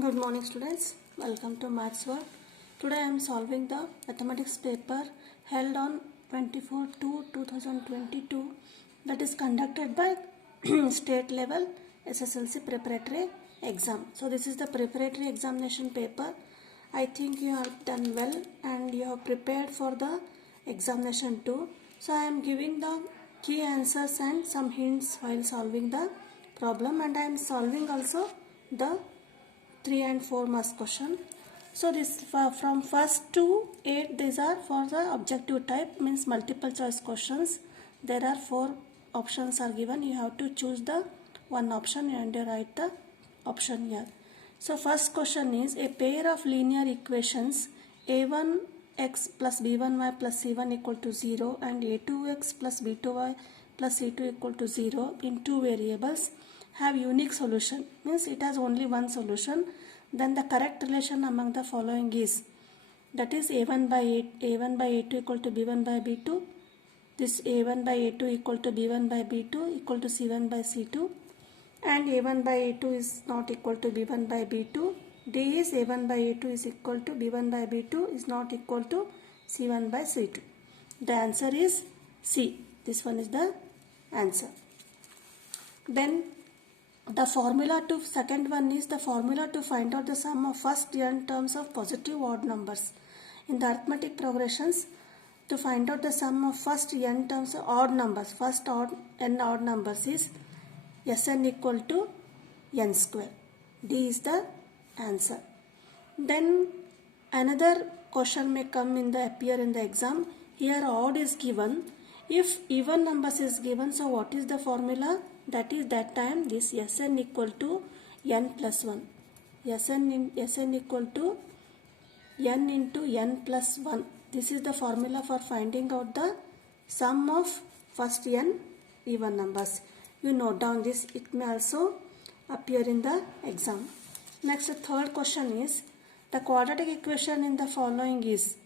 Good morning students, welcome to Maths World. Today I am solving the mathematics paper held on 24/2/2022 that is conducted by state level SSLC preparatory exam. So this is the preparatory examination paper. I think you have done well and you have prepared for the examination too. So I am giving the key answers and some hints while solving the problem, and I am solving also the 3 and 4 marks question. So this from first to 8 these are for the objective type, means multiple choice questions. There are 4 options are given. You have to choose the one option and you write the option here. So first question is a pair of linear equations a1x plus b1y plus c1 equal to 0 and a2x plus b2y plus c2 equal to 0 in two variables have unique solution, means it has only one solution. Then the correct relation among the following is, that is a1 by a2 equal to b1 by b2, this a1 by a2 equal to b1 by b2 equal to c1 by c2, and a1 by a2 is not equal to b1 by b2. D is a1 by a2 is equal to b1 by b2 is not equal to c1 by c2. The answer is C. This one is the answer. Then the formula to second one is the formula to find out the sum of first n terms of positive odd numbers. In the arithmetic progressions, to find out the sum of first n terms of odd numbers, first n odd numbers is Sn equal to n square. D is the answer. Then another question may appear in the exam. Here odd is given. If even numbers is given, so what is the formula? That is that time this Sn equal to n plus 1. Sn equal to n into n plus 1. This is the formula for finding out the sum of first n even numbers. You note down this. It may also appear in the exam. Next, the third question is the quadratic equation in the following is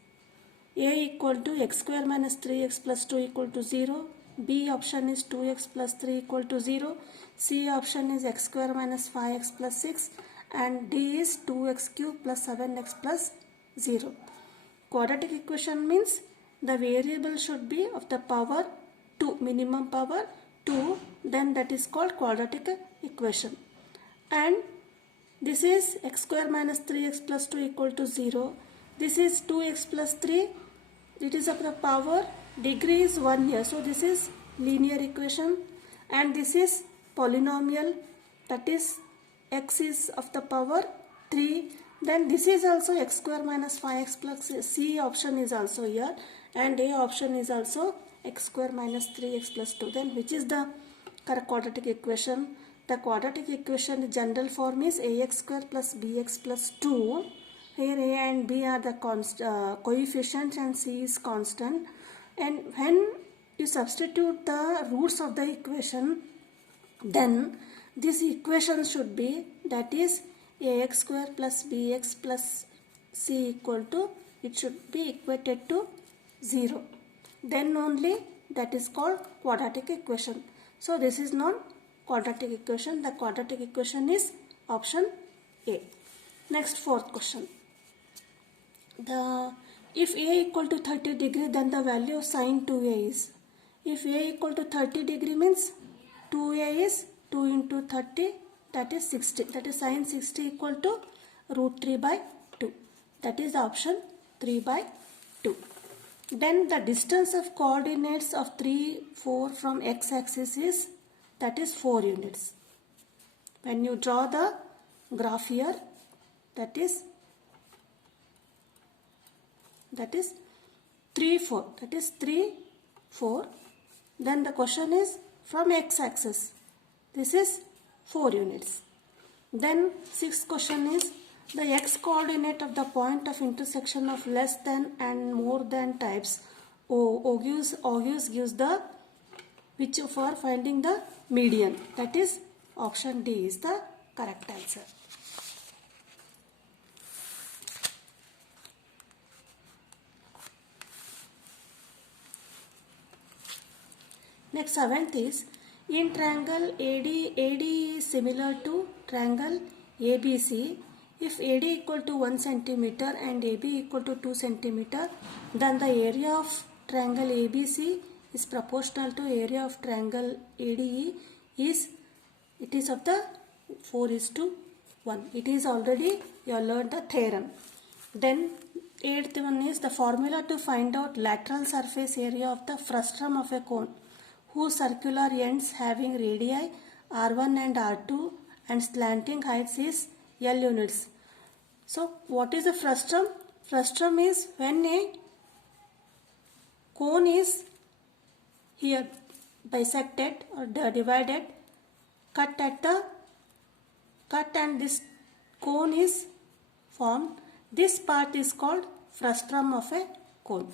a equal to x square minus 3x plus 2 equal to 0. B option is 2x plus 3 equal to 0. C option is x square minus 5x plus 6. And D is 2x cube plus 7x plus 0. Quadratic equation means the variable should be of the power 2, minimum power 2. Then that is called quadratic equation. And this is x square minus 3x plus 2 equal to 0. This is 2x plus 3. It is of the power, degree is 1 here. So this is linear equation. And this is polynomial. That is x is of the power 3. Then this is also x square minus 5x plus C option is also here. And A option is also x square minus 3x plus 2. Then which is the correct quadratic equation? The quadratic equation general form is ax square plus bx plus 2. Here a and b are the coefficients and c is constant. And when you substitute the roots of the equation, then this equation should be, that is ax square plus bx plus c equal to, it should be equated to 0. Then only that is called quadratic equation. So this is not quadratic equation. The quadratic equation is option A. Next, fourth question. If A equal to 30 degree, then the value of sine 2A is. If A equal to 30 degree means 2A is 2 into 30, that is 60. That is sine 60 equal to root 3 by 2. That is the option 3 by 2. Then the distance of coordinates of 3, 4 from x-axis is, that is 4 units. When you draw the graph here, that is 3, 4. That is 3, 4. Then the question is from x-axis. This is 4 units. Then sixth question is the x coordinate of the point of intersection of less than and more than types Auguste gives the which for finding the median. That is option D is the correct answer. Next, seventh is in triangle AD is similar to triangle ABC. If AD equal to 1 centimeter and AB equal to 2 centimeter, then the area of triangle ABC is proportional to area of triangle ADE it is of the 4:1. It is already you have learned the theorem. Then 8th one is the formula to find out lateral surface area of the frustum of a cone whose circular ends having radii R1 and R2 and slanting heights is L units. So what is a frustum? Frustum is when a cone is here bisected or divided, cut and this cone is formed. This part is called frustum of a cone.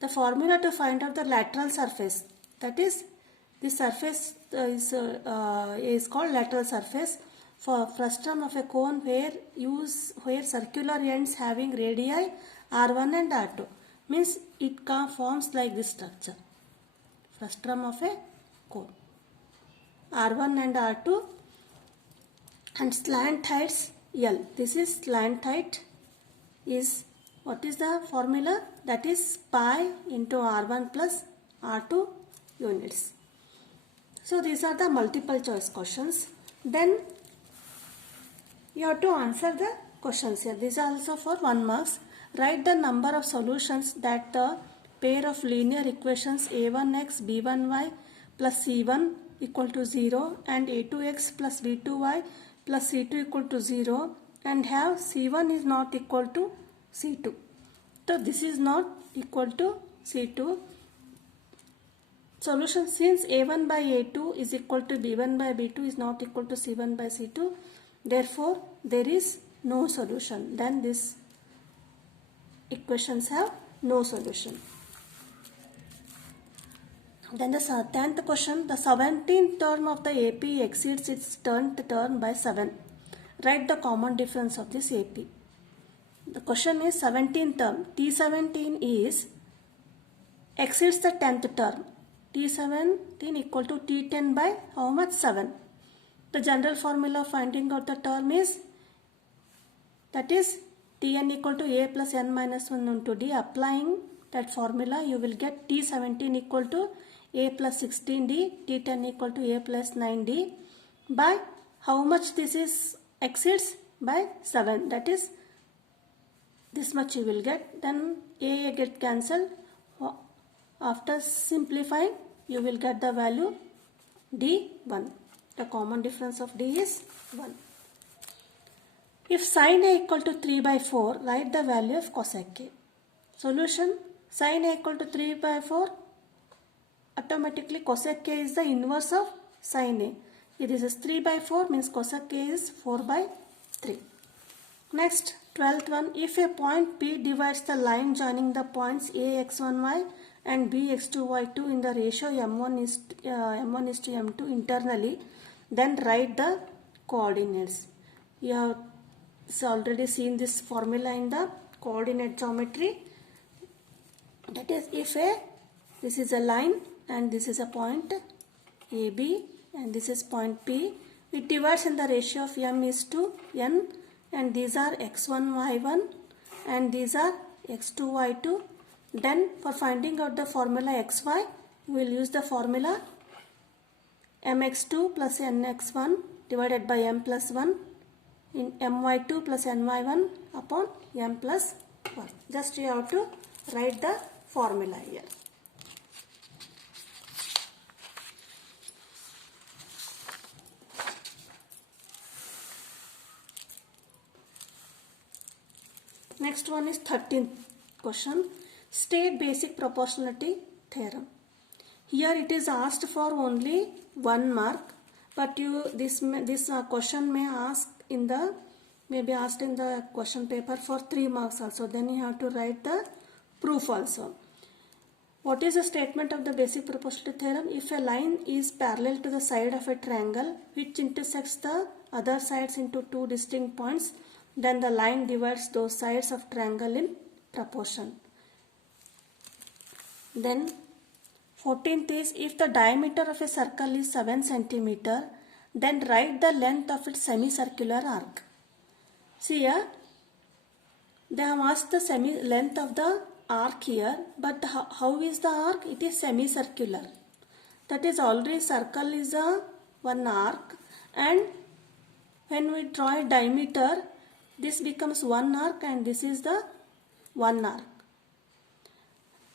The formula to find out the lateral surface, that is this surface is called lateral surface for frustum of a cone where circular ends having radii R1 and R2, means it forms like this structure. Frustum of a cone, R1 and R2 and slant heights L. This is slant height is, what is the formula? That is pi into R1 plus R2 units. So these are the multiple choice questions. Then you have to answer the questions here. These are also for 1 marks. Write the number of solutions that the pair of linear equations a1x b1y plus c1 equal to 0 and a2x plus b2y plus c2 equal to 0 and have c1 is not equal to c2. So this is not equal to c2. Solution, since a1 by a2 is equal to b1 by b2 is not equal to c1 by c2, therefore there is no solution. Then these equations have no solution. Then the 10th question, the 17th term of the AP exceeds its 10th term by 7. Write the common difference of this AP. The question is 17th term. T17 is exceeds the 10th term. T17 equal to T10 by how much? 7. The general formula of finding out the term is, that is Tn equal to A plus n minus 1 into D. Applying that formula, you will get T17 equal to A plus 16D, T10 equal to A plus 9D by how much this is exceeds? By 7. That is this much you will get. Then A get cancelled. After simplifying, you will get the value D1. The common difference of D is 1. If sin A equal to 3 by 4, write the value of cosec A. Solution, sin A equal to 3 by 4, automatically cosec A is the inverse of sin A. If this is 3 by 4 means cosec A is 4 by 3. Next, 12th one, if a point P divides the line joining the points A x1y and B x2y2 in the ratio m1 is to m2 internally, then write the coordinates. You have already seen this formula in the coordinate geometry. That is, if this is a line and this is a point AB and this is point P, it divides in the ratio of m is to n, and these are x1 y1 and these are x2 y2. Then for finding out the formula xy, we will use the formula mx2 plus nx1 divided by m plus 1 in my2 plus ny1 upon m plus 1. Just you have to write the formula here. Next one is 13th question. State basic proportionality theorem. Here it is asked for only 1 mark, but this question may be asked in the question paper for 3 marks also. Then you have to write the proof also. What is the statement of the basic proportionality theorem? If a line is parallel to the side of a triangle which intersects the other sides into 2 distinct points, then the line divides those sides of triangle in proportion. Then 14th is, if the diameter of a circle is 7 centimeter, then write the length of its semicircular arc. See here, they have asked the length of the arc here, but how is the arc? It is semicircular. That is, already circle is a one arc, and when we draw a diameter, this becomes one arc and this is the one arc.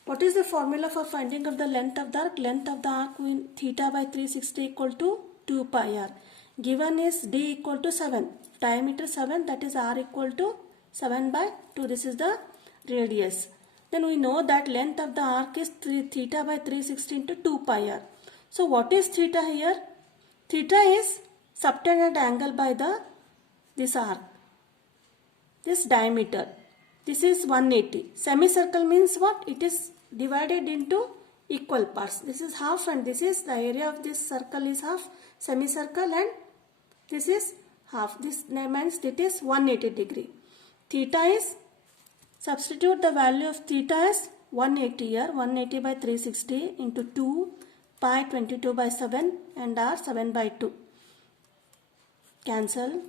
What is the formula for finding of the length of the arc? Length of the arc will theta by 360 equal to 2 pi r. Given is d equal to 7, diameter 7, that is r equal to 7 by 2. This is the radius. Then we know that length of the arc is theta by 360 into 2 pi r. So what is theta here? Theta is subtended angle by this arc, this diameter. This is 180. Semicircle means what? It is divided into equal parts. This is half and this is the area of this circle is half, semicircle, and this is half. This means it is 180 degree. Theta is, substitute the value of theta as 180 here, 180 by 360 into 2 pi 22 by 7 and r 7 by 2. Cancel.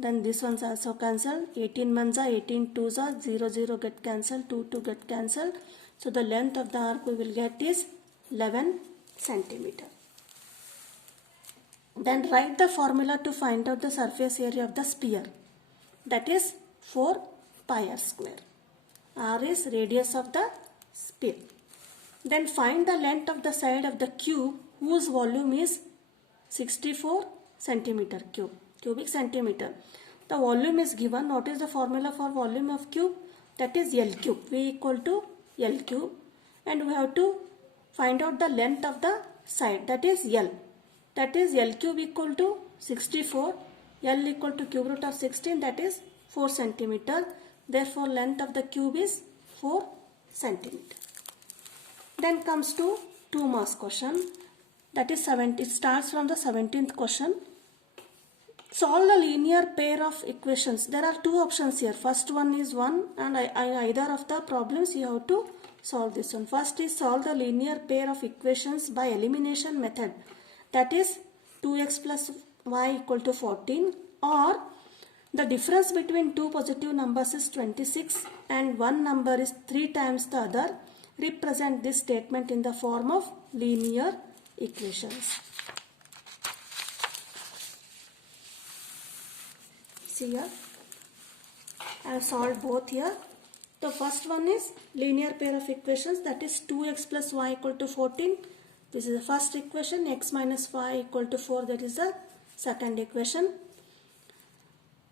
Then this one's also cancel. 18 ones are 18 twos are 0 0 get cancelled, 2 2 get cancelled. So the length of the arc we will get is 11 centimeter. Then write the formula to find out the surface area of the sphere. That is 4 pi r square. R is radius of the sphere. Then find the length of the side of the cube whose volume is 64 centimeter cube. Cubic centimeter. The volume is given. What is the formula for volume of cube? That is L cube. V equal to L cube. And we have to find out the length of the side. That is L. That is L cube equal to 64. L equal to cube root of 16. That is 4 centimeter. Therefore, length of the cube is 4 centimeter. Then comes to 2 marks question. That is 70. It starts from the 17th question. Solve the linear pair of equations. There are 2 options here. First one is 1 and either of the problems you have to solve this one. First is solve the linear pair of equations by elimination method. That is 2x plus y equal to 14, or the difference between two positive numbers is 26 and one number is 3 times the other. Represent this statement in the form of linear equations. See here, I have solved both here. The first one is linear pair of equations, that is 2x plus y equal to 14. This is the first equation. X minus y equal to 4, that is the second equation.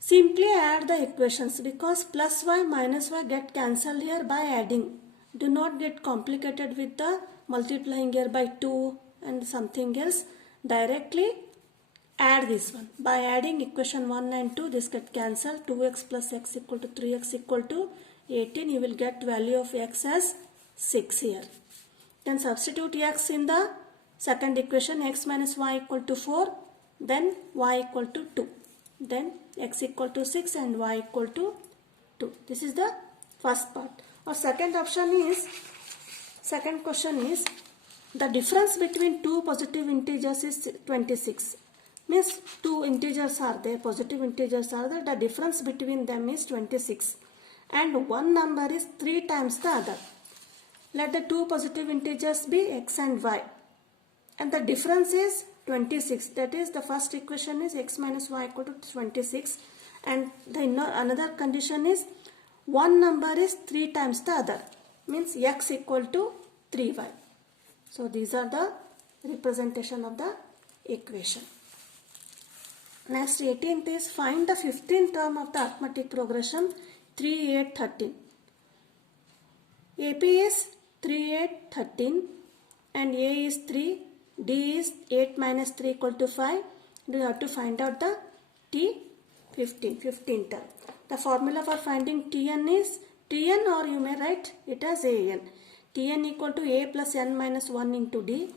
Simply add the equations because plus y minus y get cancelled here by adding. Do not get complicated with the multiplying here by 2 and something else. Directly add this one. By adding equation 1 and 2, this get cancelled. 2x plus x equal to 3x equal to 18. You will get value of x as 6 here. Then substitute x in the second equation. X minus y equal to 4. Then y equal to 2. Then x equal to 6 and y equal to 2. This is the first part. Our second question is the difference between two positive integers is 26. Means two integers are there, positive integers are there, the difference between them is 26 and one number is 3 times the other. Let the two positive integers be x and y and the difference is 26. That is, the first equation is x minus y equal to 26 and the another condition is one number is 3 times the other, means x equal to 3y. So these are the representation of the equation. Next, 18th is find the 15th term of the arithmetic progression 3, 8, 13. AP is 3, 8, 13 and A is 3, D is 8 minus 3 equal to 5. You have to find out the T15 term. The formula for finding Tn is Tn, or you may write it as An. Tn equal to A plus n minus 1 into D.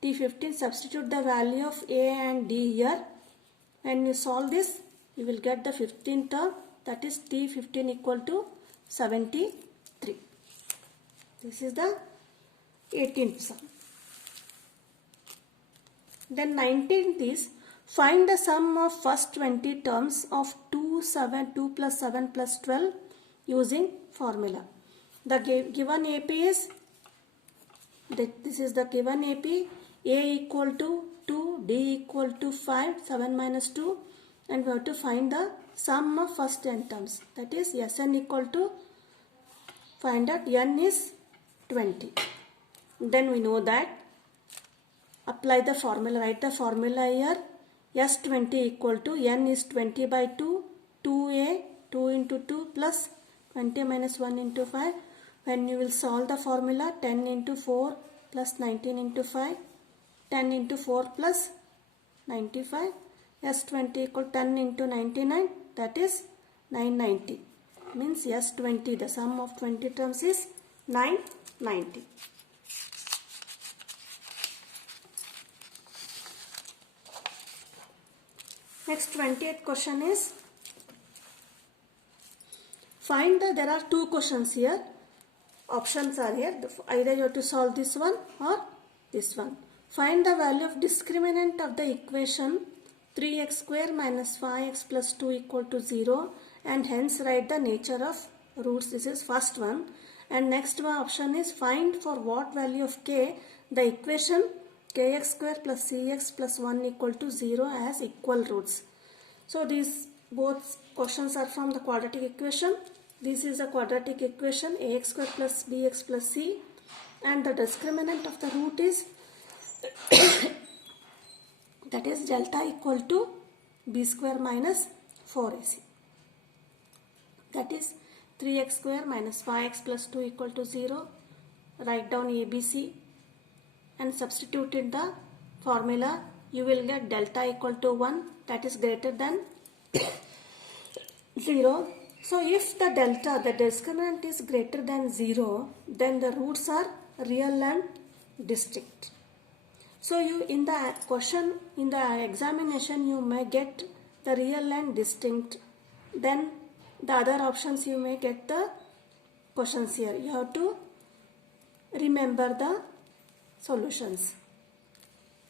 T15, substitute the value of A and D here. When you solve this, you will get the 15th term, that is T15 equal to 73. This is the 18th sum. Then 19th is find the sum of first 20 terms of 2 2 plus 7 plus 12 using formula. The given AP is, this is the given AP, A equal to 2, D equal to 5, 7 minus 2, and we have to find the sum of first n terms, that is Sn equal to, find that n is 20. Then we know that, apply the formula, write the formula here, S20 equal to, n is 20 by 2, 2a, 2 into 2 plus 20 minus 1 into 5. When you will solve the formula, 10 into 4 plus 19 into 5, 10 into 4 plus 95, S20 equal 10 into 99, that is 990. Means S20, the sum of 20 terms is 990. Next 28th question is, find the, there are two questions here, options are here, either you have to solve this one or this one. Find the value of discriminant of the equation 3x square minus 5x plus 2 equal to 0, and hence write the nature of roots. This is first one. And next one option is, find for what value of k the equation kx square plus cx plus 1 equal to 0 has equal roots. So these both questions are from the quadratic equation. This is a quadratic equation, ax square plus bx plus c, and the discriminant of the root is that is delta equal to b square minus 4ac. That is 3x square minus 5x plus 2 equal to 0. Write down ABC and substitute in the formula. You will get delta equal to 1, that is greater than 0. So if the delta, the discriminant is greater than 0, then the roots are real and distinct. So you, in the question, in the examination, you may get the real and distinct. Then the other options you may get the questions here. You have to remember the solutions.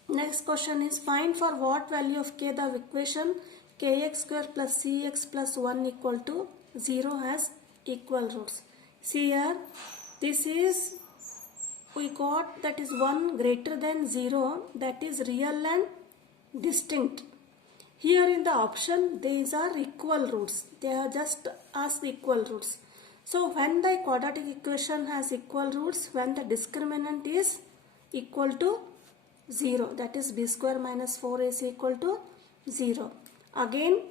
Next question is, find for what value of k the equation kx square plus cx plus 1 equal to 0 has equal roots. See here, this is, we got that is 1 greater than 0, that is real and distinct. Here in the option, these are equal roots. They are just as equal roots. So when the quadratic equation has equal roots, when the discriminant is equal to 0, that is b square minus 4ac equal to 0. Again,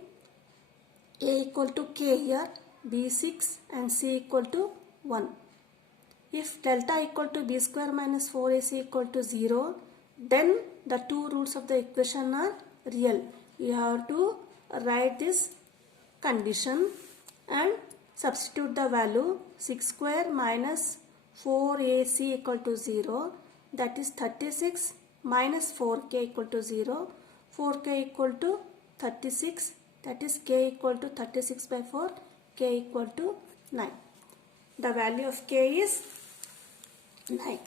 a equal to k here, b 6 and c equal to 1. If delta equal to b square minus 4ac equal to 0, then the two roots of the equation are real. You have to write this condition and substitute the value 6 square minus 4ac equal to 0, that is 36 minus 4k equal to 0, 4k equal to 36, that is k equal to 36 by 4, k equal to 9. The value of k is 9.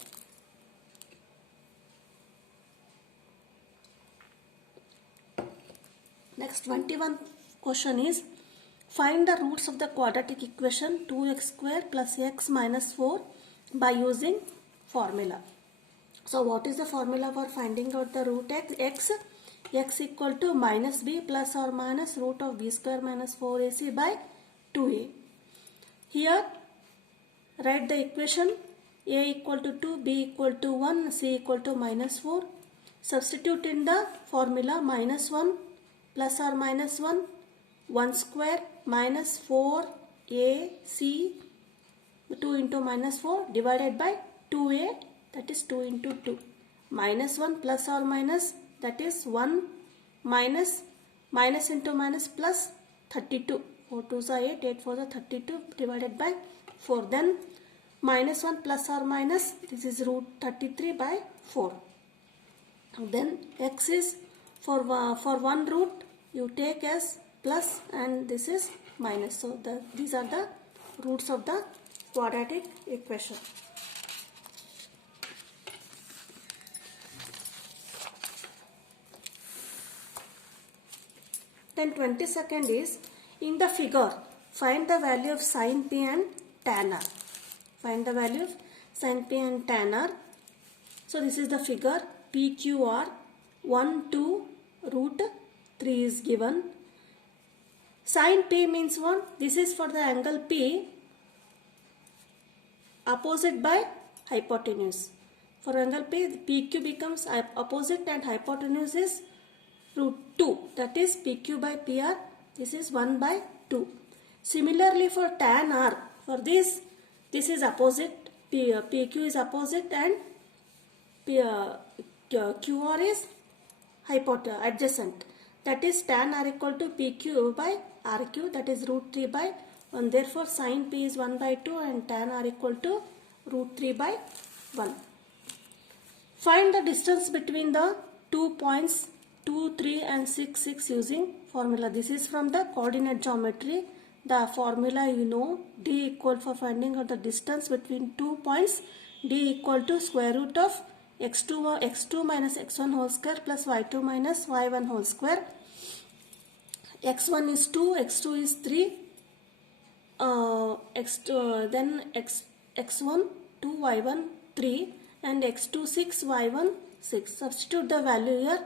Next 21 question is, find the roots of the quadratic equation 2x square plus x minus 4 by using formula. So what is the formula for finding out the root x? X equal to minus b plus or minus root of b square minus 4ac by 2a. Here write the equation a equal to 2, b equal to 1, c equal to minus 4. Substitute in the formula minus 1 plus or minus 1, 1 square minus 4ac, 2 into minus 4 divided by 2a, that is 2 into 2. Minus 1 plus or minus, that is 1 minus, minus into minus plus 32. 4 2s are 8, 8 4s are 32 divided by 4. Then minus 1 plus or minus, this is root 33 by 4. Then x is for one root you take as plus and this is minus. So these are the roots of the quadratic equation. Then 22nd is, In the figure, find the value of sin P and tan R. Find the value of sin P and tan R. So this is the figure. PQR 1, 2, root 3 is given. Sin P means what? This is for the angle P opposite by hypotenuse. For angle P, PQ becomes opposite and hypotenuse is root 2. That is PQ by PR. This is 1 by 2. Similarly for tan R, for this is opposite, PQ is opposite and QR is adjacent. That is tan R equal to PQ by RQ, that is root 3 by 1. Therefore sin P is 1 by 2 and tan R equal to root 3 by 1. Find the distance between the 2 points 2, 3 and 6, 6 using formula. This is from the coordinate geometry. The formula you know, D equal for finding out the distance between 2 points, D equal to square root of x2 minus x1 whole square plus y2 minus y1 whole square. x1 is 2, x2 is 3, then x1 2, y1 3 and x2 6, y1 6. Substitute the value here.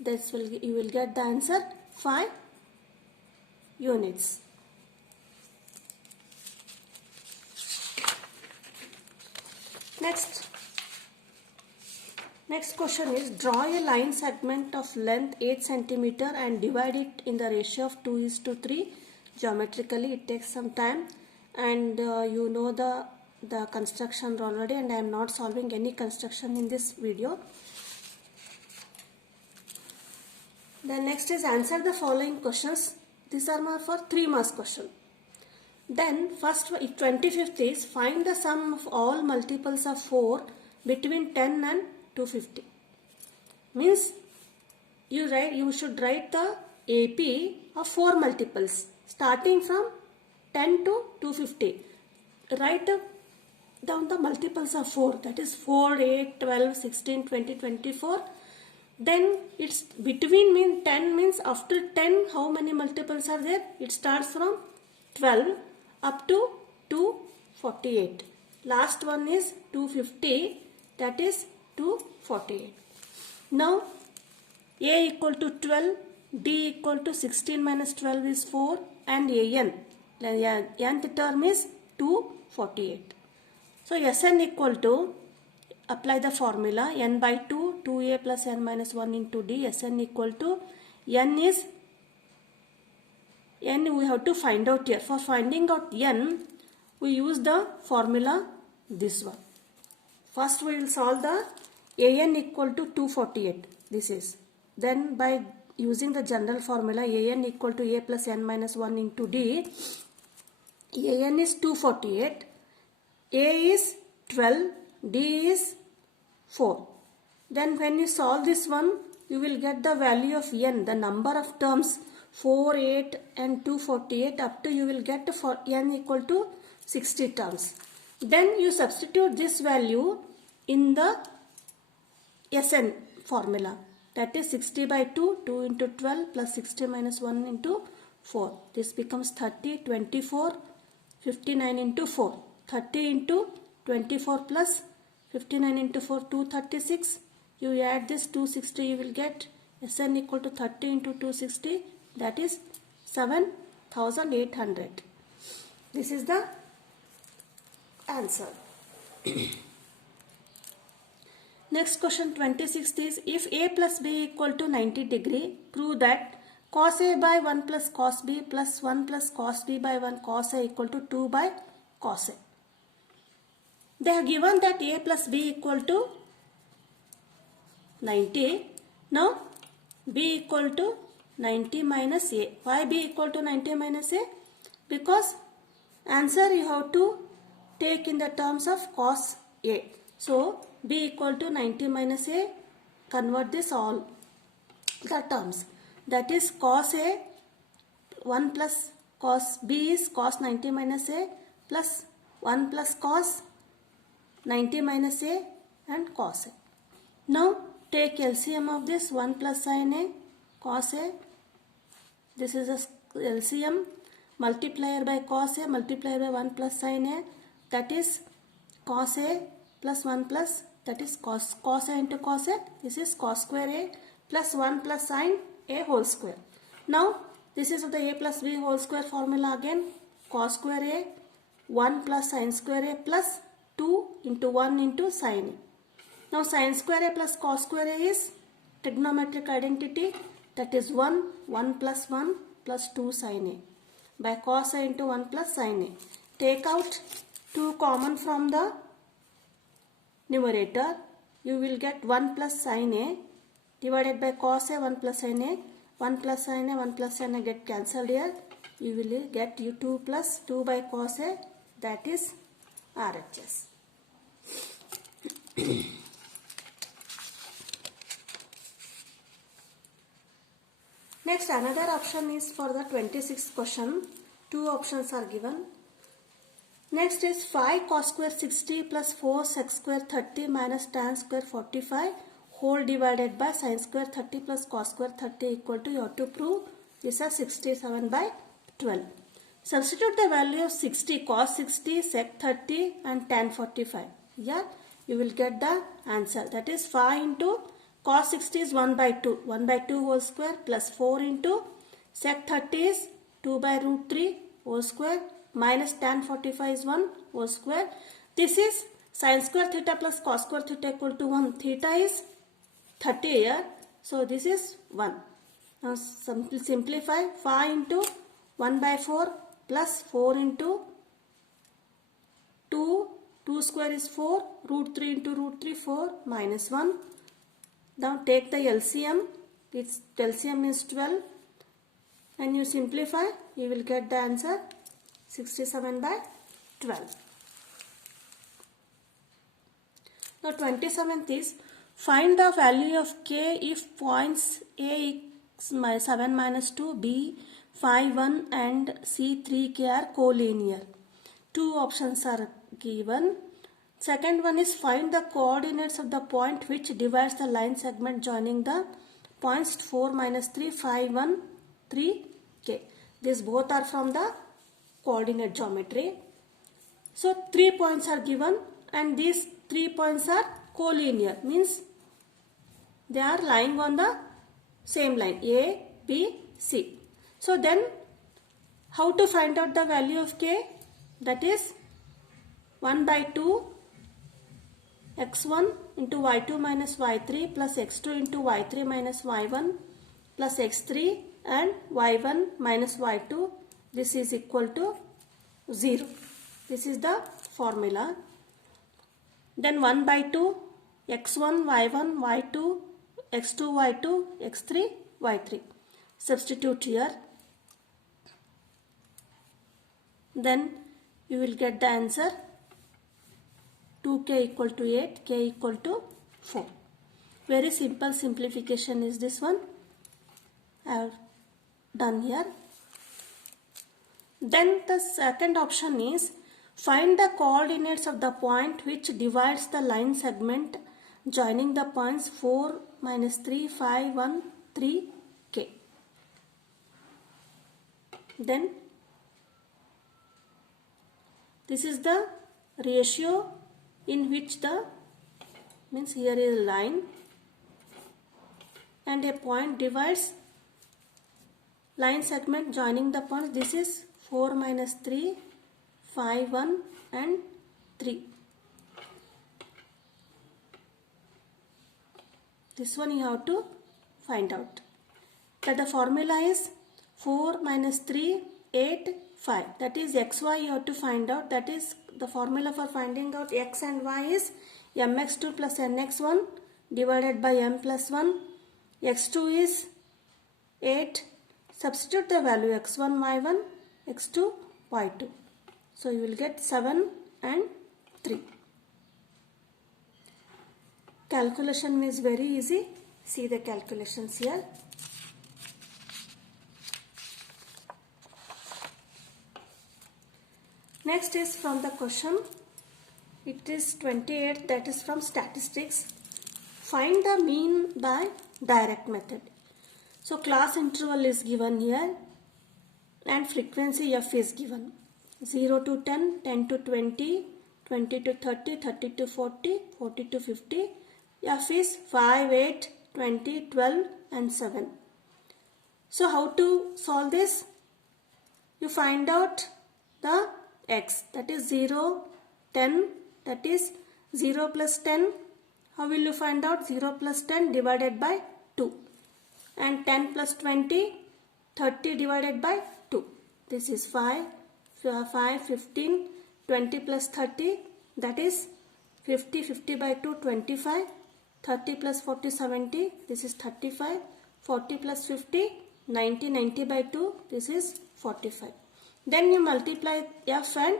You will get the answer 5 units. Next question is, draw a line segment of length 8 cm and divide it in the ratio of 2:3. Geometrically it takes some time, and you know the construction already, and I am not solving any construction in this video. Then next is answer the following questions. These are for 3 marks question. Then first 25th is find the sum of all multiples of 4 between 10 and 250. Means you should write the AP of 4 multiples starting from 10 to 250. Write down the multiples of 4, that is 4, 8, 12, 16, 20, 24. Then it's between means 10 means after 10 how many multiples are there? It starts from 12 up to 248. Last one is 250, that is 248. Now A equal to 12, D equal to 16 minus 12 is 4 and AN. Nth term is 248. So Sn equal to, apply the formula, n by 2, 2a plus n minus 1 into d. Sn equal to, n we have to find out here. For finding out n, we use the formula this one. First we will solve the an equal to 248. This is. Then by using the general formula an equal to a plus n minus 1 into d, an is 248, a is 12, d is 4. Then when you solve this one, you will get the value of n, the number of terms 4, 8 and 248 up to you will get for n equal to 60 terms. Then you substitute this value in the Sn formula, that is 60 by 2, 2 into 12 plus 60 minus 1 into 4. This becomes 30, 24, 59 into 4. 30 into 24 plus 59 into 4, 236. You add this 260, you will get Sn equal to 30 into 260, that is 7,800. This is the answer. Next question 26 is, if a plus b equal to 90 degree, prove that cos a by 1 plus cos b plus 1 plus cos b by 1 cos a equal to 2 by cos a. They have given that a plus b equal to 90. Now b equal to 90 minus a. Why b equal to 90 minus a? Because answer you have to take in the terms of cos a. So b equal to 90 minus a, convert this all the terms. That is cos a 1 plus cos b is cos 90 minus a plus 1 plus cos 90 minus a and cos a. Now take LCM of this, 1 plus sin a cos a. This is a LCM, multiplier by cos A, multiplier by 1 plus sin A, that is cos A plus 1 plus, that is cos A into cos A, this is cos square A plus 1 plus sin A whole square. Now this is the A plus B whole square formula again, cos square A 1 plus sin square A plus 2 into 1 into sin A. Now sin square A plus cos square A is trigonometric identity, that is 1 plus 1 plus 2 sin A by cos A into 1 plus sin A. Take out 2 common from the numerator, you will get 1 plus sin A divided by cos A 1 plus sin A. 1 plus sin A, 1 plus sin A get cancelled here. You will get 2 plus 2 by cos A, that is RHS. Next, another option is for the 26th question. 2 options are given. Next is 5 cos square 60 plus 4 sec square 30 minus tan square 45 whole divided by sin square 30 plus cos square 30 equal to, you have to prove this is 67 by 12. Substitute the value of 60, cos 60, sec 30 and tan 45. Here you will get the answer, that is 5 into cos 60 is 1 by 2, 1 by 2 whole square plus 4 into sec 30 is 2 by root 3 whole square minus tan 45 is 1 whole square. This is sin square theta plus cos square theta equal to 1. Theta is 30 here. So this is 1. Now simplify. 5 into 1 by 4 plus 4 into 2. 2 square is 4. Root 3 into root 3, 4 minus 1. Now take the LCM. Its LCM is 12. And you simplify. You will get the answer 67 by 12. Now 27th is find the value of k if points A is 7 minus 2, B 5, 1 and C 3k are collinear. 2 options are given. Second one is find the coordinates of the point which divides the line segment joining the points 4 minus 3, 5, 1, 3k. These both are from the coordinate geometry. So 3 points are given and these 3 points are collinear, means they are lying on the same line A, B, C. So then how to find out the value of k? That is 1 by 2 x1 into y2 minus y3 plus x2 into y3 minus y1 plus x3 and y1 minus y2. This is equal to 0. This is the formula. Then 1 by 2 x1 y1 y2 x2 y2 x3 y3. Substitute here. Then you will get the answer 2k equal to 8, k equal to 4. Very simple simplification is this one. I have done here. Then the second option is find the coordinates of the point which divides the line segment joining the points 4 minus 3, 5, 1, 3k. Then this is the ratio in which the, means here is a line and a point divides line segment joining the points. This is 4 minus 3, 5, 1 and 3. This one you have to find out. That the formula is 4 minus 3, 8, 5. That is xy you have to find out. That is the formula for finding out x and y is mx2 plus nx1 divided by m plus 1. x2 is 8. Substitute the value x1, y1, x2, y2. So you will get 7 and 3. Calculation is very easy. See the calculations here. Next is from the question. It is 28, that is from statistics. Find the mean by direct method. So class interval is given here. and frequency f is given. 0 to 10, 10 to 20, 20 to 30, 30 to 40, 40 to 50. F is 5, 8, 20, 12 and 7. So how to solve this? You find out the x, that is 0, 10, that is 0 plus 10. How will you find out? 0 plus 10 divided by 2. And 10 plus 20, 30 divided by 2. This is 5, 15, 20 plus 30, that is 50, 50 by 2, 25, 30 plus 40, 70, this is 35, 40 plus 50, 90, 90 by 2, this is 45. Then you multiply f and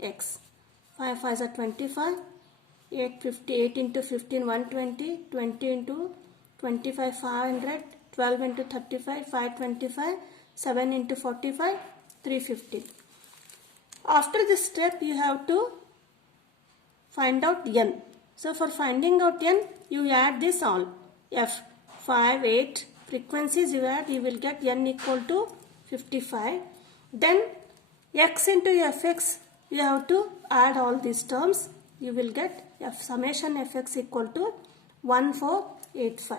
x. 5 5 is 25, 8 50, 8 into 15, 120, 20 into 25, 500, 12 into 35, 525, 7 into 45, 350. After this step, you have to find out n. So for finding out n, you add this all. F 5, 8 frequencies you add, you will get n equal to 55. Then x into fx, you have to add all these terms. You will get summation fx equal to 1485.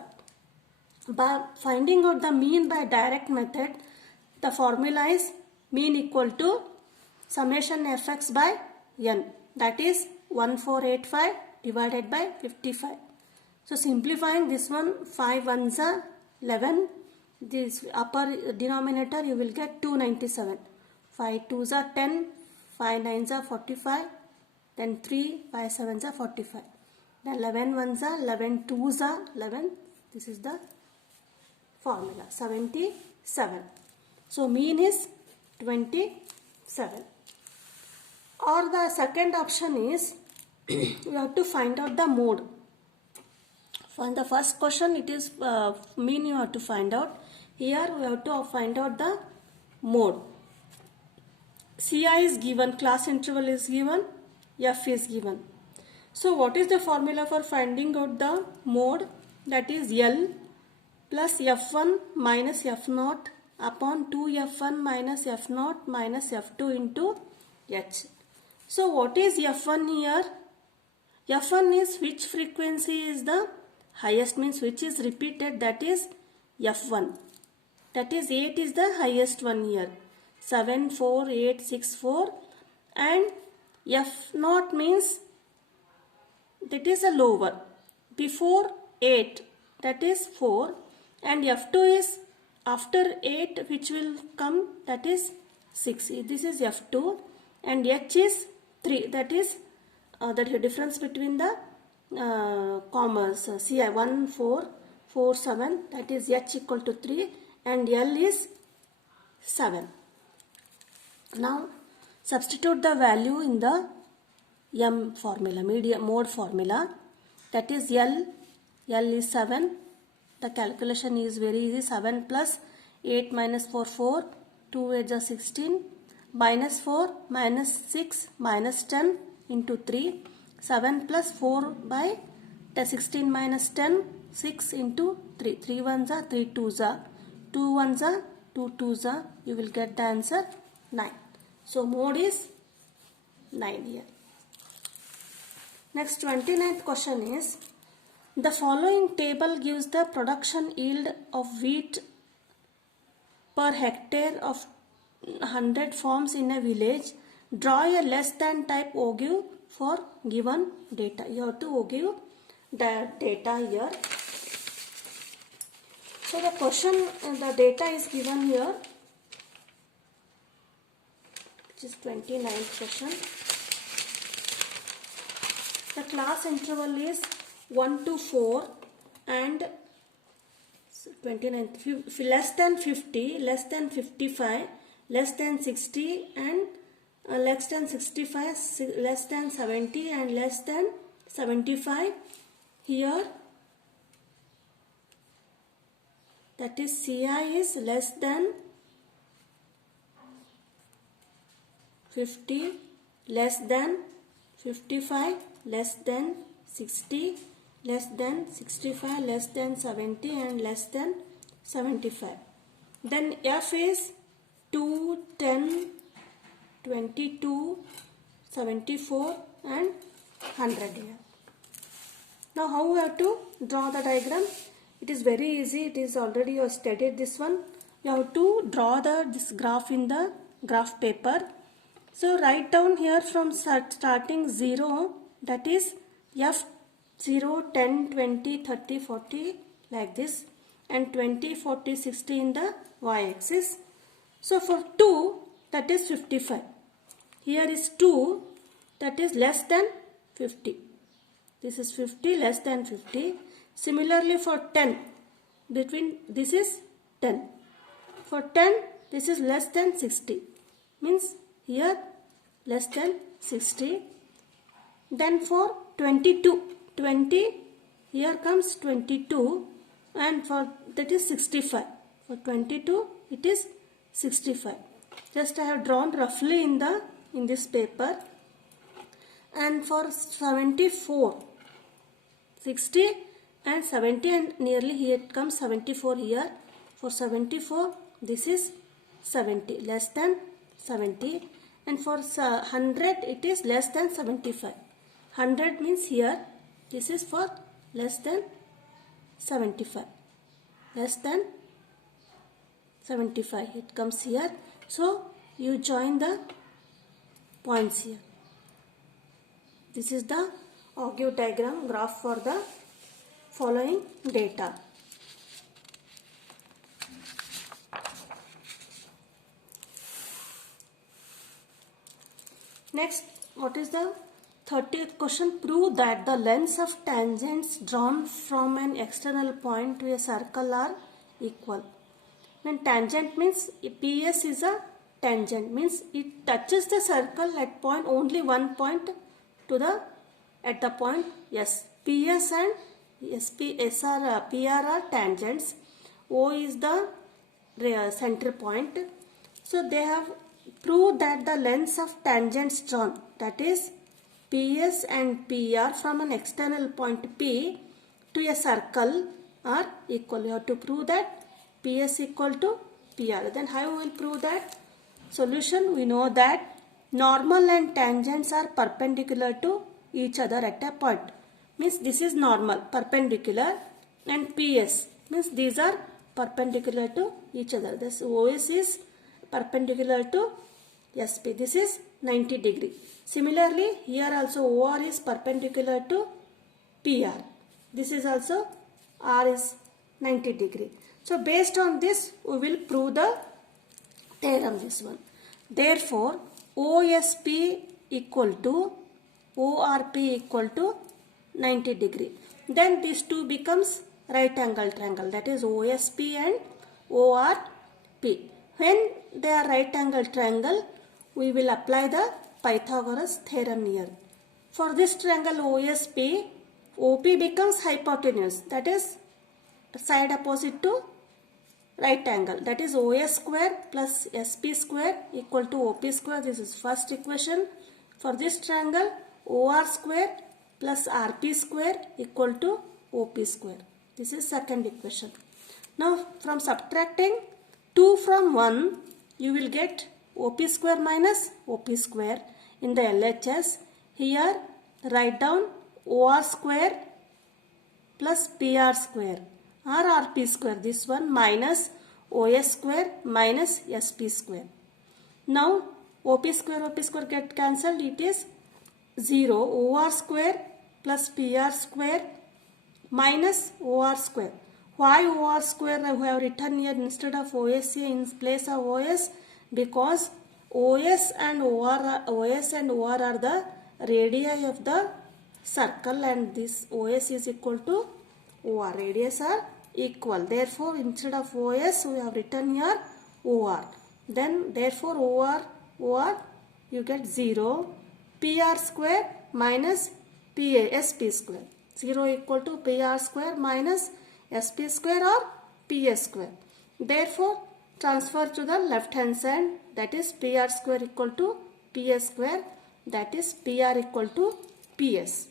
By finding out the mean by direct method, the formula is mean equal to summation fx by n, that is 1485 divided by 55. So simplifying this one, 5 ones are 11, this upper denominator you will get 297, 5 2s are 10, 5 9s are 45, then 3 5 7s are 45, then 11 ones are 11, 2s are 11, this is the formula 77. So mean is 27. Or the second option is you have to find out the mode. For the first question it is mean you have to find out. Here we have to find out the mode. Ci is given, class interval is given, f is given. So what is the formula for finding out the mode? That is L plus f1 minus f0 upon 2f1 minus f0 minus f2 into h. So what is f1 here? f1 is which frequency is the highest, means which is repeated, that is f1. That is 8 is the highest one here. 7, 4, 8, 6, 4 and f0 means that is a lower. Before 8 that is 4 and f2 is after 8 which will come, that is 6. This is f2 and h is 3, that is the difference between the commas. Ci 1 4 4 7, that is h equal to 3 and L is 7. Now substitute the value in the m formula, medium mode formula, that is L is 7. The calculation is very easy. 7 plus 8 minus 4 4, 2 8 is 16, minus 4 minus 6 minus 10 into 3, 7 plus 4 by 16 minus 10, 6 into 3, 3 ones are 3 twos are, 2 ones are 2 twos are, you will get the answer 9. So mode is 9 here. Next 29th question is, the following table gives the production yield of wheat per hectare of 100 farms in a village. Draw a less than type ogive for given data. You have to ogive the data here. So the question, the data is given here, which is 29th question. The class interval is 1 to 4 and 29, less than 50, less than 55, less than 60 and less than 65, less than 70 and less than 75. Here that is Ci is less than 50, less than 55, less than 60, less than 65, less than 70 and less than 75. Then F is 2 2, 10, 22, 74 and 100 here. Now how we have to draw the diagram? It is very easy. It is already you have studied this one. You have to draw this graph in the graph paper. So write down here from starting 0, that is F 0, 10, 20, 30, 40 like this, and 20, 40, 60 in the y-axis. So for 2, that is 55. Here is 2, that is less than 50. This is 50, less than 50. Similarly for 10, this is 10. For 10, this is less than 60. Means here less than 60. Then for 22, 20, here comes 22, and for that is 65. For 22, it is 65. Just I have drawn roughly in this paper. And for 74, 60 and 70, and nearly here it comes 74 here. For 74, this is 70, less than 70. And for 100, it is less than 75. 100 means here, this is for less than 75. Less than 75, it comes here. So, you join the points here. This is the Augur diagram graph for the following data. Next, what is the 30th question? Prove that the lengths of tangents drawn from an external point to a circle are equal. When tangent means PS is a tangent, means it touches the circle at point only one point to at the point S. PS and PR are tangents. O is the center point. So they have proved that the lengths of tangents drawn, that is PS and PR from an external point P to a circle are equal. You have to prove that PS equal to PR. Then how we will prove that? Solution, we know that normal and tangents are perpendicular to each other at a point. Means this is normal, perpendicular, and PS means these are perpendicular to each other. This OS is perpendicular to SP. This is 90 degree. Similarly, here also OR is perpendicular to PR. This is also R is 90 degree. So based on this, we will prove the theorem, this one. Therefore, OSP equal to ORP equal to 90 degree. Then these two becomes right angle triangle, that is OSP and ORP. When they are right angle triangle, we will apply the Pythagoras theorem here. For this triangle OSP, OP becomes hypotenuse, that is side opposite to right angle, that is OS square plus SP square equal to OP square. This is first equation. For this triangle, OR square plus RP square equal to OP square. This is second equation. Now from subtracting 2 from 1, you will get OP square minus OP square in the LHS. Here write down OR square plus PR square or RP square, this one, minus OS square minus SP square. Now OP square get cancelled, it is 0. OR square plus PR square minus OR square. Why OR square we have written here instead of OSA in place of OS? Because OS and OR are the radii of the circle, and this OS is equal to OR. Radius are equal. Therefore, instead of OS, we have written here OR. Then, therefore, OR, you get 0. PR square minus SP square. 0 equal to PR square minus SP square or PS square. Therefore, transfer to the left hand side, that is PR square equal to PS square, that is PR equal to PS.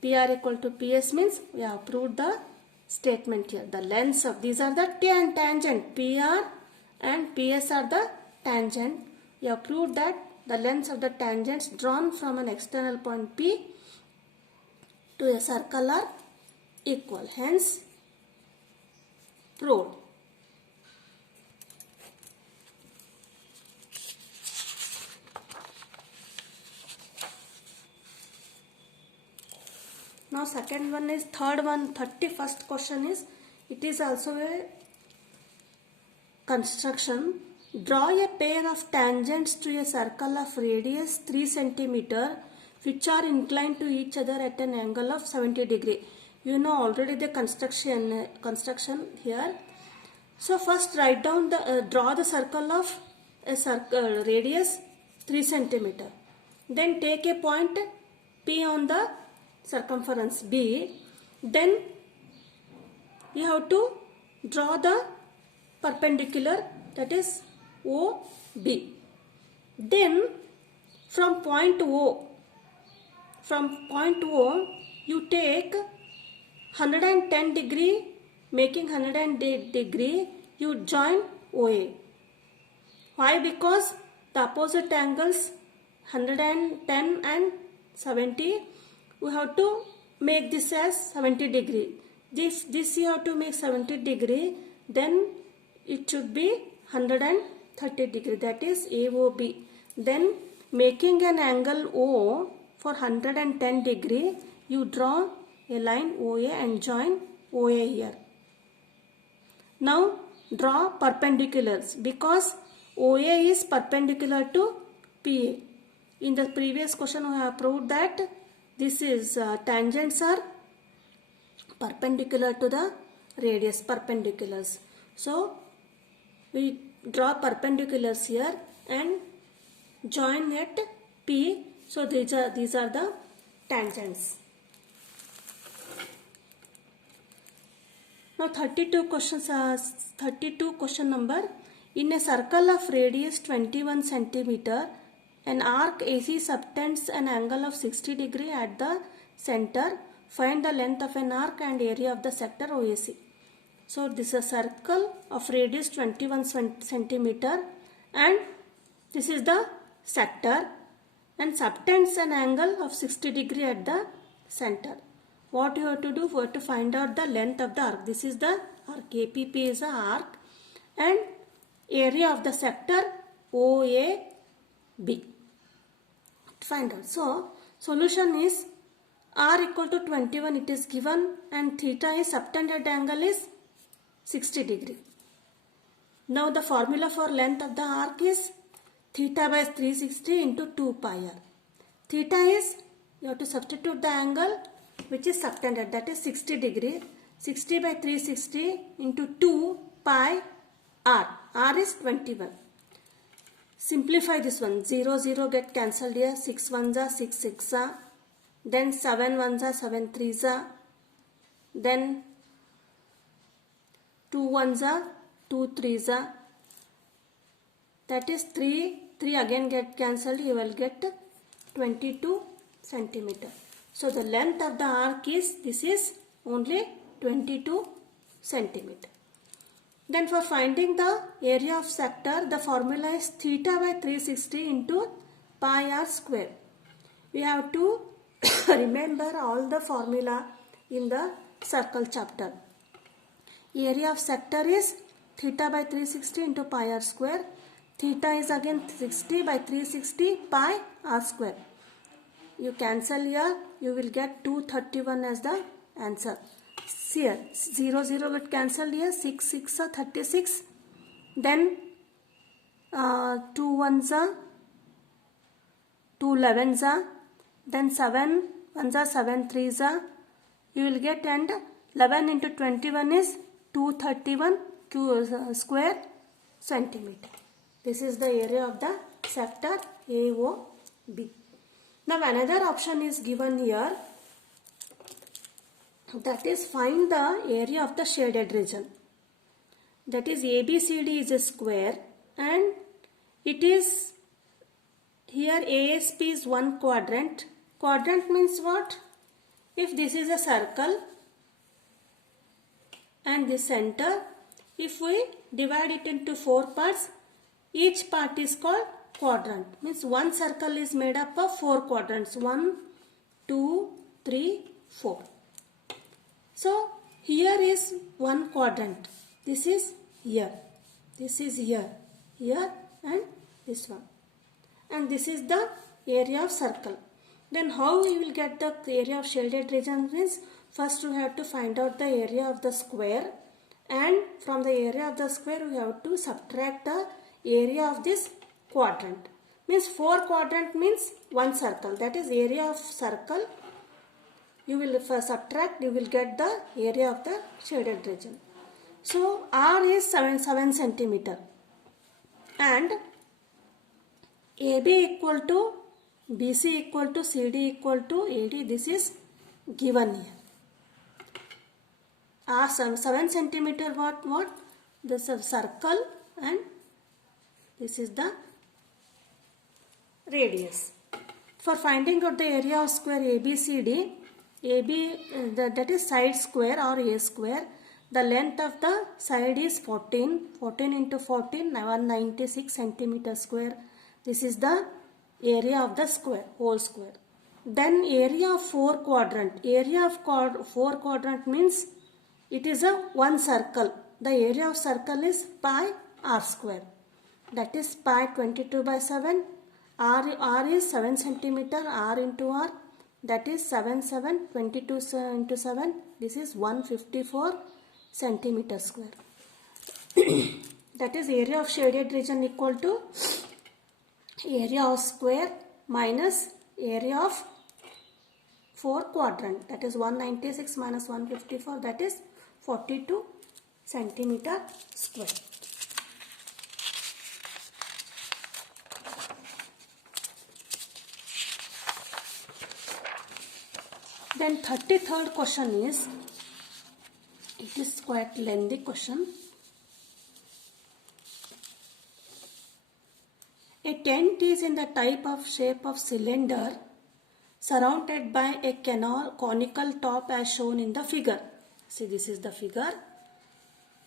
PR equal to PS means we have proved the statement here. The lengths of these are the tangent PR and PS are the tangent. You have proved that the lengths of the tangents drawn from an external point P to a circle are equal. Hence, proved. Now second one is, third one, 31st question is, it is also a construction. Draw a pair of tangents to a circle of radius 3 cm which are inclined to each other at an angle of 70 degree. You know already the construction here. So first write down the draw the circle of a circle radius 3 cm. Then take a point P on the circumference B. Then you have to draw the perpendicular, that is OB. Then from point O you take 110 degree, making 110 degree, you join OA. Why? Because the opposite angles 110 and 70, we have to make this as 70 degree. This you have to make 70 degree, then it should be 130 degree, that is AOB. Then making an angle O for 110 degree, you draw a line OA and join OA here. Now draw perpendiculars, because OA is perpendicular to PA. In the previous question we have proved that this is tangents are perpendicular to the radius, perpendiculars. So we draw perpendiculars here and join at P. So these are the tangents. Now 32 question number. In a circle of radius 21 cm, an arc AC subtends an angle of 60 degree at the center. Find the length of an arc and area of the sector OAC. So this is a circle of radius 21 cm and this is the sector and subtends an angle of 60 degree at the center. What you have to do? You have to find out the length of the arc. This is the arc. APP is the arc and area of the sector OAB. Find out. So solution is R equal to 21, it is given, and theta is subtended angle is 60 degree. Now the formula for length of the arc is theta by 360 into 2 pi r. Theta is, you have to substitute the angle which is subtended, that is 60 degree. 60 by 360 into 2 pi r. R is 21. Simplify this one. 0, 0 get cancelled here. 6 1s are 6 6 are. Then 7 1s are 7 3s are. Then 2 1s are 2 3s are. That is 3 again get cancelled. You will get 22 centimeter. So the length of the arc is, this is only 22 centimeter. Then for finding the area of sector, the formula is theta by 360 into pi r square. We have to remember all the formula in the circle chapter. Area of sector is theta by 360 into pi r square. Theta is again 60 by 360 pi r square. You cancel here, you will get 231 as the answer. Here 0 0 get cancelled here. 6 6 are 36. Then 2 1s are 2 11s are. Then 7 1s are 7 3s are. You will get, and 11 into 21 is 231 square centimeter. This is the area of the sector AOB. Now another option is given here, that is find the area of the shaded region. That is ABCD is a square and it is, here ASP is one quadrant. Quadrant means what? If this is a circle and this center, if we divide it into 4 parts. Each part is called quadrant. Means one circle is made up of 4 quadrants. 1, 2, 3, 4. So here is one quadrant. This is here. This is here. Here and this one. And this is the area of circle. Then how we will get the area of shaded region means first we have to find out the area of the square, and from the area of the square we have to subtract the area of this quadrant. Means 4 quadrant means one circle, that is area of circle. You will subtract, you will get the area of the shaded region. So R is 7 centimeter and AB equal to BC equal to CD equal to AD, this is given here. R 7 centimeter what? This is circle and this is the radius. For finding out the area of square ABCD, AB that is side square or A square, the length of the side is 14 into 14, 196 centimeter square. This is the area of the square, whole square. Then area of 4 quadrant. Area of 4 quadrant means it is a one circle. The area of circle is pi r square. That is pi 22 by 7. R is 7 centimeter. R into R. That is 22 into 7. This is 154 centimeter square. That is area of shaded region equal to area of square minus area of 4 quadrant. That is 196 minus 154. That is 42 centimeter square. Then 33rd question is, it is quite lengthy question. A tent is in the type of shape of cylinder surrounded by a conical top as shown in the figure. See, this is the figure.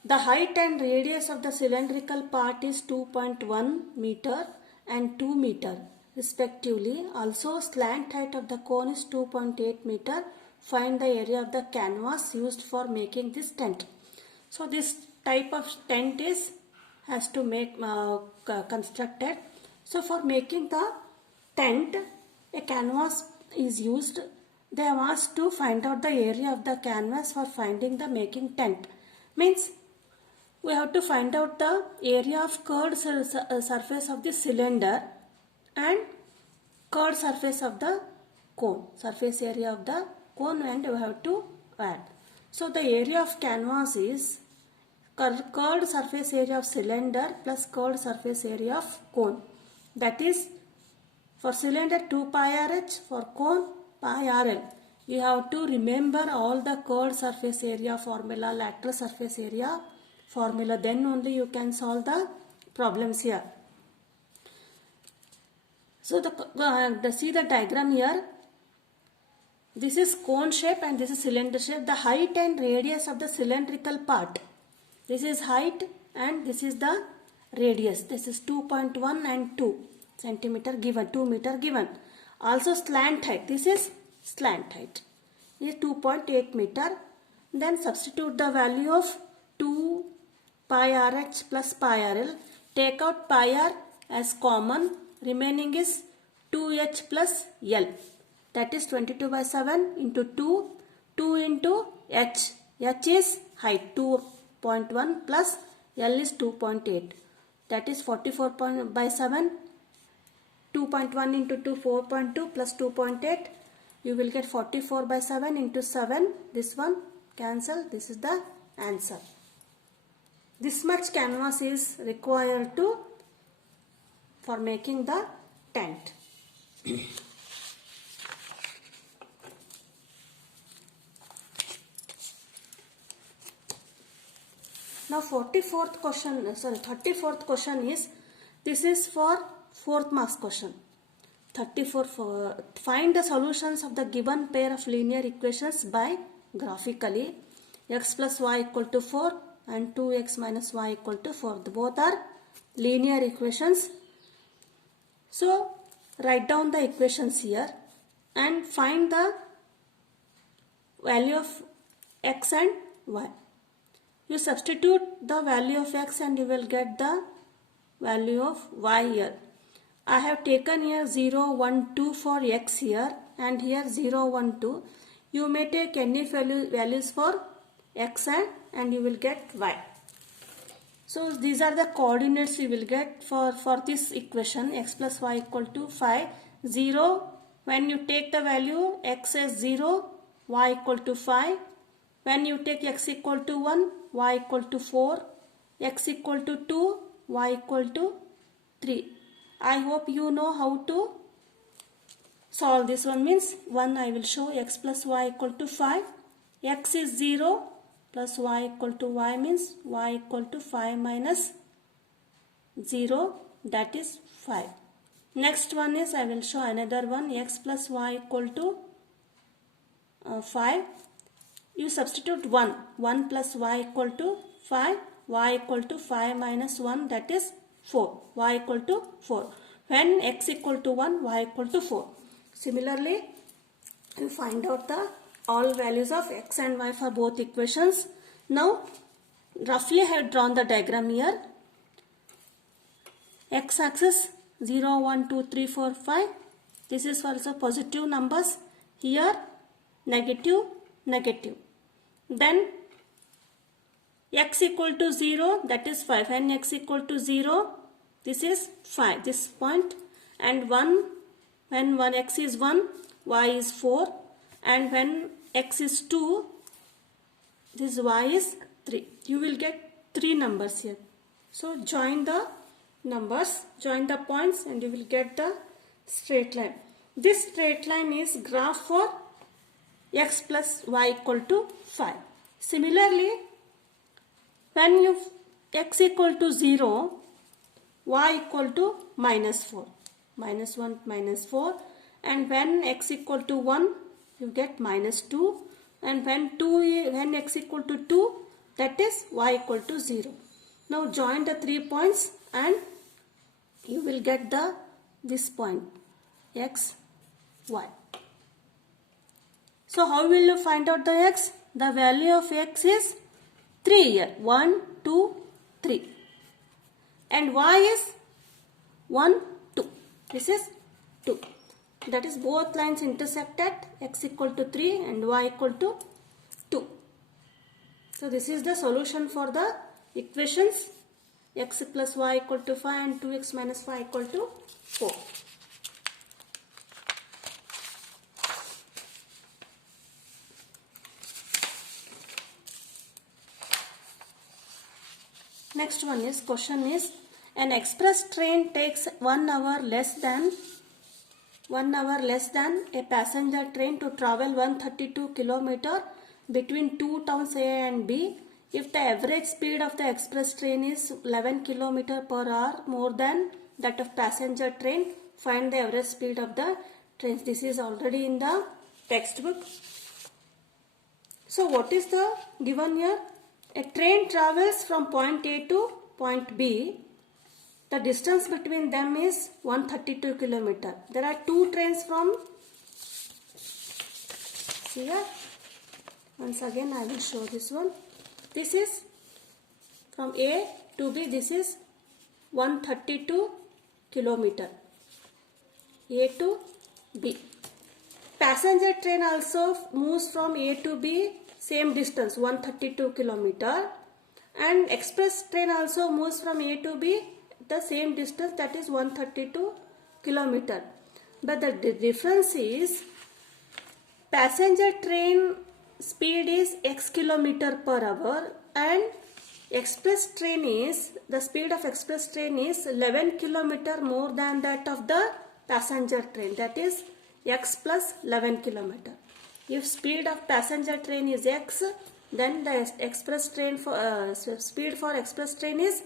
The height and radius of the cylindrical part is 2.1 meter and 2 meter respectively. Also, slant height of the cone is 2.8 meter. Find the area of the canvas used for making this tent. So, this type of tent has to make constructed. So, for making the tent, a canvas is used. They have asked to find out the area of the canvas for finding the making tent. Means we have to find out the area of curved surface of the cylinder and curved surface of the cone. Surface area of the cone, and we have to add. So the area of canvas is curved surface area of cylinder plus curved surface area of cone. That is, for cylinder 2 pi RH, for cone pi RL. You have to remember all the curved surface area formula, lateral surface area formula. Then only you can solve the problems here. So see the diagram here. This is cone shape and this is cylinder shape. The height and radius of the cylindrical part. This is height and this is the radius. This is 2.1 and 2 centimeter given, 2 meter given. Also slant height. This is slant height. Is 2.8 meter. Then substitute the value of 2 pi RH plus pi RL. Take out pi R as common. Remaining is 2H plus L. That is 22 by 7 into 2. 2 into H. H is height 2.1 plus L is 2.8. That is 44 by 7. 2.1 into 2, 4.2 plus 2.8. You will get 44 by 7 into 7. This one cancel. This is the answer. This much canvas is required for making the tent. Now 34th question is, this is for 4th marks question. 34, find the solutions of the given pair of linear equations by graphically. X plus y equal to 4, and 2x minus y equal to 4. Both are linear equations. So write down the equations here and find the value of x and y. You substitute the value of x and you will get the value of y here. I have taken here 0, 1, 2 for x here and here 0, 1, 2. You may take any values for x and you will get y. So these are the coordinates you will get for this equation, x plus y equal to 5. 0, when you take the value x as 0, y equal to 5. When you take x equal to 1, y equal to 4. X equal to 2, y equal to 3. I hope you know how to solve this one. Means 1 I will show x plus y equal to 5. X is 0 plus y equal to y means y equal to 5 minus 0, that is 5. Next one is I will show another one, x plus y equal to 5. You substitute 1. 1 plus y equal to 5. Y equal to 5 minus 1, that is 4. Y equal to 4. When x equal to 1, y equal to 4. Similarly, you find out the all values of x and y for both equations. Now, roughly I have drawn the diagram here. X axis 0, 1, 2, 3, 4, 5. This is also positive numbers. Here negative, negative. Then x equal to 0, that is 5. When x equal to 0, this is 5, this point. And 1, when x is 1, y is 4. And when x is 2, this y is 3. You will get 3 numbers here. So join the numbers, join the points and you will get the straight line. This straight line is graph for x plus y equal to 5. Similarly, when you x equal to 0, y equal to minus 4. Minus 1, minus 4. And when x equal to 1, you get minus 2. And when x equal to 2, that is y equal to 0. Now join the 3 points and you will get this point x, y. So how will you find out the x? The value of x is 3 here. 1, 2, 3. And y is 1, 2. This is 2. That is both lines intersect at x equal to 3 and y equal to 2. So this is the solution for the equations x plus y equal to 5 and 2x minus y equal to 4. Next one is, question is, an express train takes 1 hour less than a passenger train to travel 132 km between two towns A and B. If the average speed of the express train is 11 km per hour more than that of passenger train, find the average speed of the trains. This is already in the textbook. So what is the given here? A train travels from point A to point B. The distance between them is 132 km. There are two trains from, see here, once again I will show this one. This is from A to B, this is 132 km. A to B. Passenger train also moves from A to B, same distance 132 km. And express train also moves from A to B, the same distance, that is 132 km. But the difference is passenger train speed is x km per hour and express train is, the speed of express train is 11 km more than that of the passenger train, that is x plus 11 km. If speed of passenger train is x, then the express train for speed for express train is,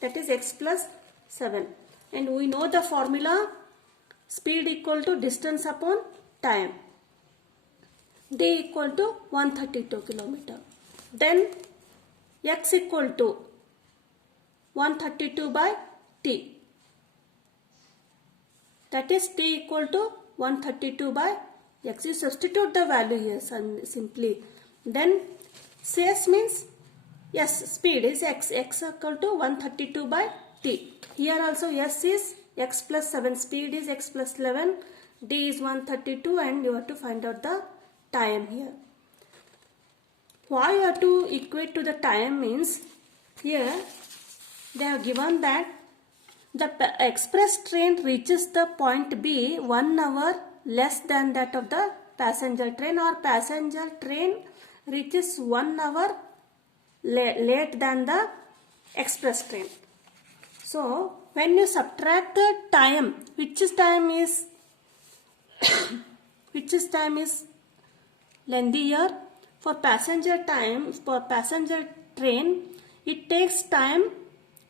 that is x plus 7. And we know the formula, speed equal to distance upon time. D equal to 132 km. Then x equal to 132 by t. That is t equal to 132 by x. You substitute the value here simply. Then CS means yes, speed is x. X equal to 132 by t. Here also s is x plus 7. Speed is x plus 11. D is 132 and you have to find out the time here. Why you have to equate to the time means here they have given that the express train reaches the point B 1 hour less than that of the passenger train, or passenger train reaches 1 hour late than the express train. So when you subtract the time, which time is lengthier? For passenger time, for passenger train, it takes time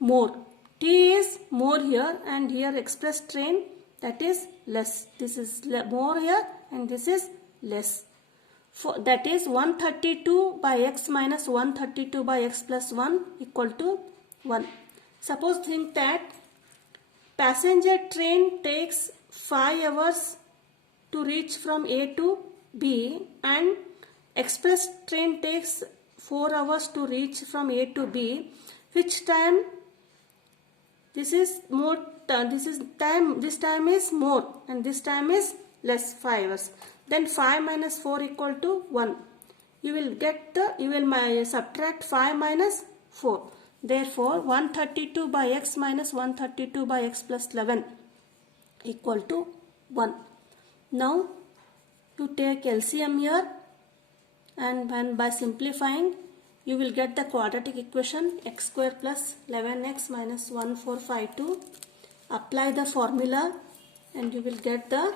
more. T is more here, and here express train, that is less. This is more here and this is less. For that is 132 by x minus 132 by x plus 1 equal to 1. Suppose think that passenger train takes 5 hours to reach from A to B and express train takes 4 hours to reach from A to B. Which time? This is more. This time is more and this time is less, 5 hours. Then 5 minus 4 equal to 1. You will subtract 5 minus 4. Therefore 132 by x minus 132 by x plus 11 equal to 1. Now you take LCM here, and by simplifying you will get the quadratic equation x square plus 11x minus 1452. Apply the formula and you will get the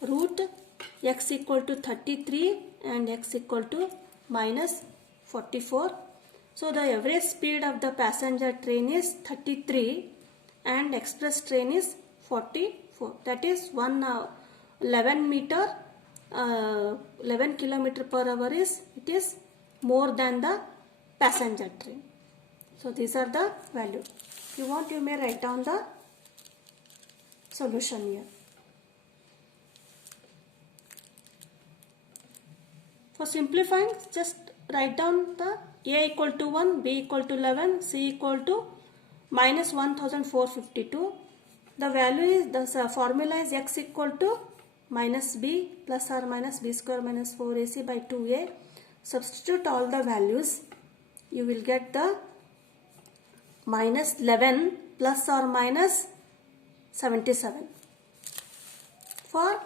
root x equal to 33 and x equal to minus 44. So the average speed of the passenger train is 33 and express train is 44. That is 11 kilometer per hour is more than the passenger train. So these are the value. If you want, you may write down the solution here. For simplifying, just write down the A equal to 1, B equal to 11, C equal to minus 1452. The value is, the formula is x equal to minus b plus or minus b square minus 4ac by 2a. Substitute all the values. You will get the minus 11 plus or minus 77. For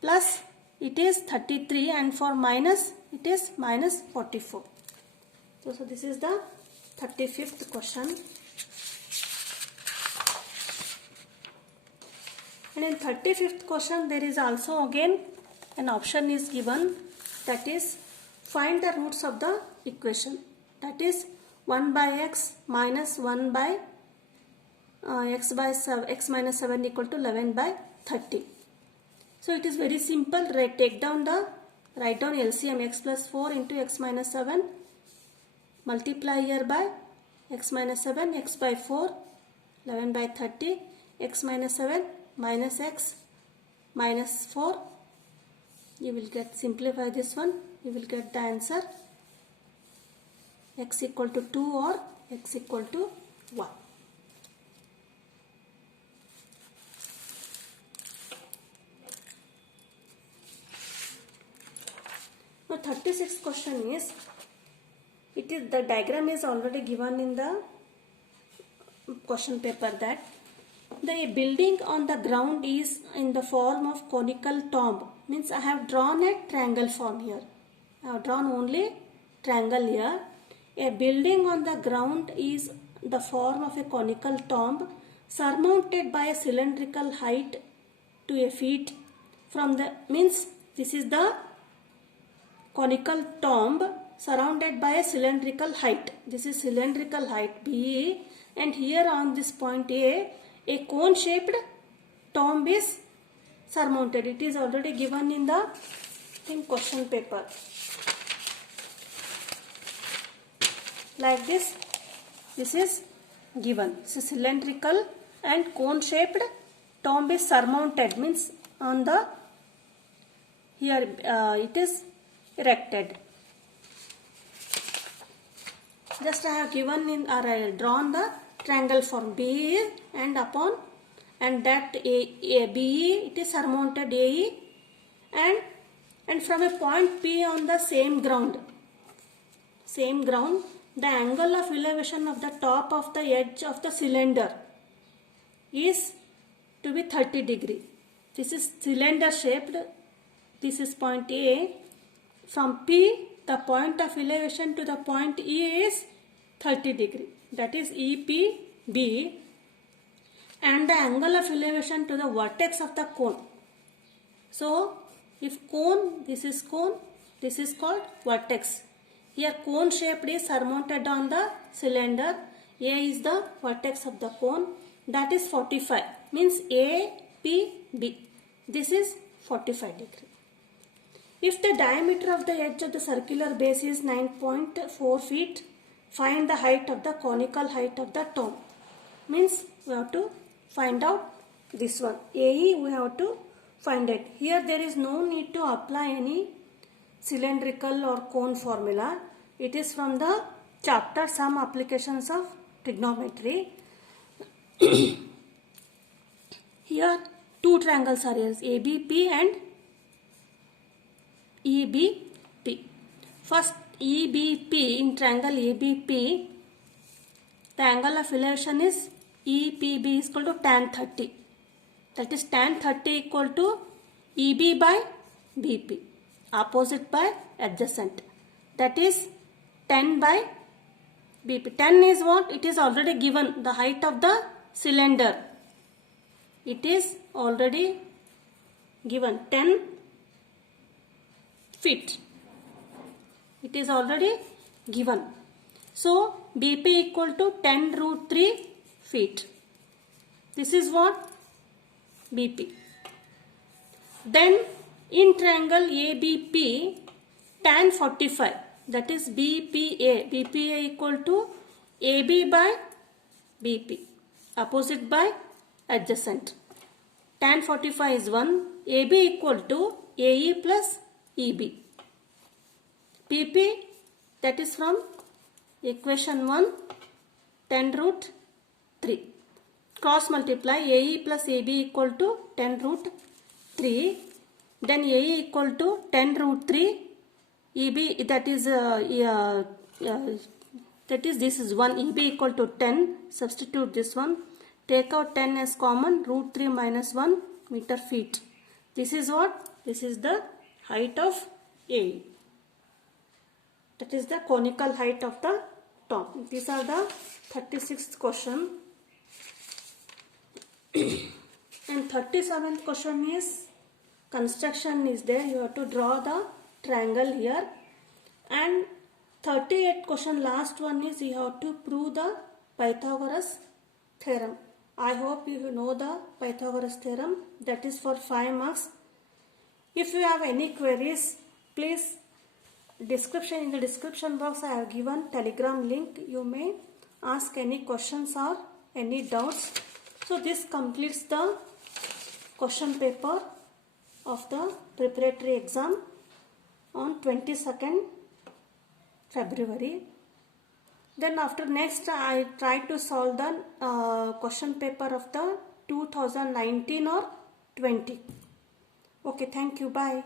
plus it is 33 and for minus it is minus 44. So this is the 35th question. And in 35th question there is also again an option is given, that is find the roots of the equation, that is 1 by x minus 1 by x minus 7 equal to 11 by 30. So it is very simple. Write down LCM x plus 4 into x minus 7, multiply here by x minus 7, x by 4, 11 by 30, x minus 7 minus x minus 4. You will get, simplify this one, you will get the answer x equal to 2 or x equal to 1. Now 36th question is, the diagram is already given in the question paper, that the building on the ground is in the form of conical tomb. Means I have drawn a triangle form here. I have drawn only triangle here. A building on the ground is the form of a conical tomb surmounted by a cylindrical height to a feet from the, means this is the conical tomb surrounded by a cylindrical height. This is cylindrical height B, and here on this point A, cone shaped tomb is surmounted. It is already given in the question paper. like this. This is given. This is cylindrical and cone shaped tomb is surmounted, means on the here it is erected. Just I have given in or drawn the triangle form B and upon and that BE it is surmounted AE and from a point P on the same ground, the angle of elevation of the top of the edge of the cylinder is to be 30 degree. This is cylinder shaped. This is point A. From P, the point of elevation to the point E is 30 degree. That is EPB. And the angle of elevation to the vertex of the cone. So, if cone, this is called vertex. Here cone shaped is surmounted on the cylinder. A is the vertex of the cone. That is 45. Means APB. This is 45 degree. If the diameter of the edge of the circular base is 9.4 feet, find the height of the conical height of the tomb. Means we have to find out this one. AE we have to find it. Here there is no need to apply any cylindrical or cone formula. It is from the chapter Some Applications of Trigonometry. Here two triangles are here, ABP and EBP. First EBP, in triangle ABP, the angle of elevation is EPB is equal to tan 30. That is tan 30 equal to EB by BP. Opposite by adjacent. That is 10 by BP. 10 is what? It is already given. The height of the cylinder. It is already given. 10 feet. It is already given. So, BP equal to 10 root 3 feet. This is what? BP. Then, in triangle ABP, tan 45. That is BPA. BPA equal to AB by BP. Opposite by adjacent. Tan 45 is 1. AB equal to AE plus EB. PP, that is from equation 1, 10 root 3. Cross multiply AE plus AB equal to 10 root 3. Then AE equal to 10 root 3. EB, that is this is 1. EB equal to 10. Substitute this one. Take out 10 as common. Root 3 minus 1 meter feet. This is what? This is the height of AE. That is the conical height of the tomb. These are the 36th question. And 37th question is construction is there. You have to draw the triangle here. And 38th question, last one is you have to prove the Pythagoras theorem. I hope you know the Pythagoras theorem. That is for 5 marks. If you have any queries, please in the description box I have given Telegram link. You may ask any questions or any doubts. So this completes the question paper of the preparatory exam on 22nd February. Then after next I try to solve the question paper of the 2019 or 20. Okay, thank you. Bye.